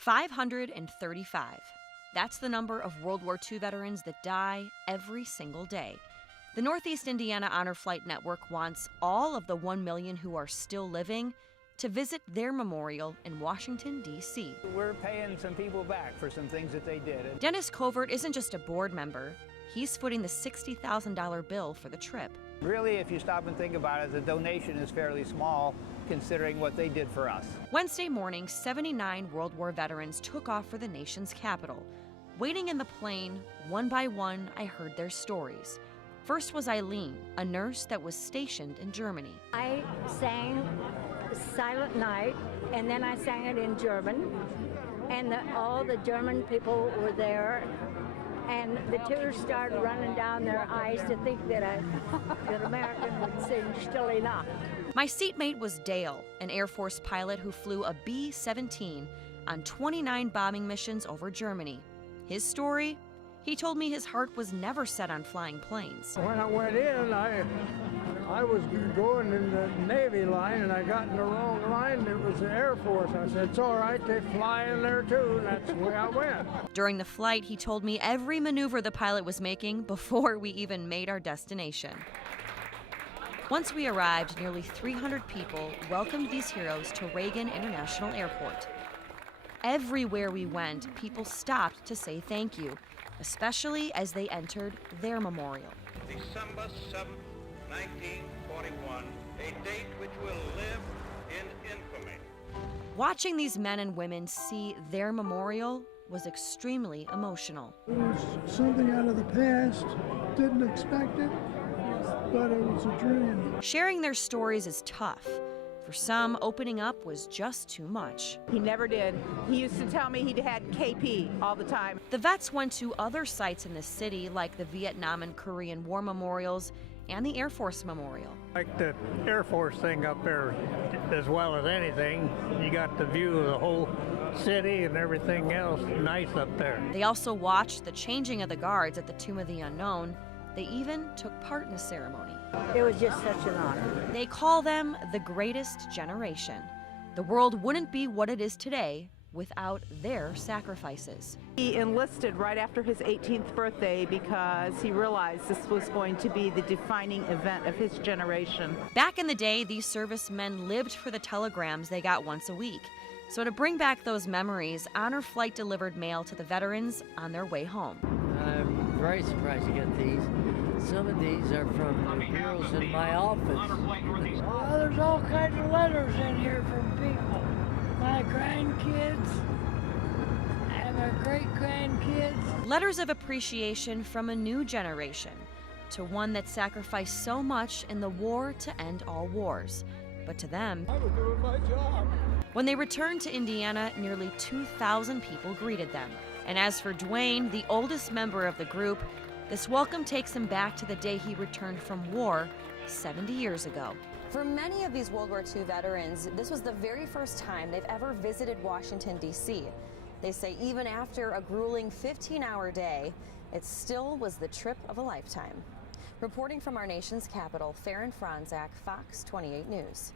535. That's the number of World War II veterans that die every single day. The Northeast Indiana Honor Flight Network wants all of the 1 million who are still living to visit their memorial in Washington, D.C. We're paying some people back for some things that they did. Dennis Covert isn't just a board member. He's footing the $60,000 bill for the trip. Really, if you stop and think about it, the donation is fairly small considering what they did for us. Wednesday morning, 79 World War veterans took off for the nation's capital. Waiting in the plane, one by one, I heard their stories. First was Eileen, a nurse that was stationed in Germany. I sang Silent Night, and then I sang it in German, and all the German people were there, and the tears started running down their eyes to think that an American would sing Stille Nacht. My seatmate was Dale, an Air Force pilot who flew a B-17 on 29 bombing missions over Germany. His story? He told me his heart was never set on flying planes. When I went in, I was going in the Navy line, and I got in the wrong line. It was the Air Force. I said, it's all right, they fly in there too, and that's the way I went. During the flight, he told me every maneuver the pilot was making before we even made our destination. Once we arrived, nearly 300 people welcomed these heroes to Reagan International Airport. Everywhere we went, people stopped to say thank you, especially as they entered their memorial. December 7, 1941, a date which will live in infamy. Watching these men and women see their memorial was extremely emotional. It was something out of the past, didn't expect it, but it was a dream. Sharing their stories is tough. For some, opening up was just too much. He never did. He used to tell me he had KP all the time. The vets went to other sites in the city, like the Vietnam and Korean War memorials and the Air Force Memorial. Like the Air Force thing up there, as well as anything, you got the view of the whole city and everything else nice up there. They also watched the changing of the guards at the Tomb of the Unknown. They even took part in the ceremony. It was just such an honor. They call them the greatest generation. The world wouldn't be what it is today without their sacrifices. He enlisted right after his 18th birthday because he realized this was going to be the defining event of his generation. Back in the day, these servicemen lived for the telegrams they got once a week. So to bring back those memories, Honor Flight delivered mail to the veterans on their way home. I'm very surprised to get these. Some of these are from the girls in my office. Oh, there's all kinds of letters in here from people. My grandkids and my great-grandkids. Letters of appreciation from a new generation to one that sacrificed so much in the war to end all wars. But to them, I was doing my job. When they returned to Indiana, nearly 2,000 people greeted them. And as for Dwayne, the oldest member of the group, this welcome takes him back to the day he returned from war 70 years ago. For many of these World War II veterans, this was the very first time they've ever visited Washington, D.C. They say even after a grueling 15-hour day, it still was the trip of a lifetime. Reporting from our nation's capital, Faran, Fox 28 News.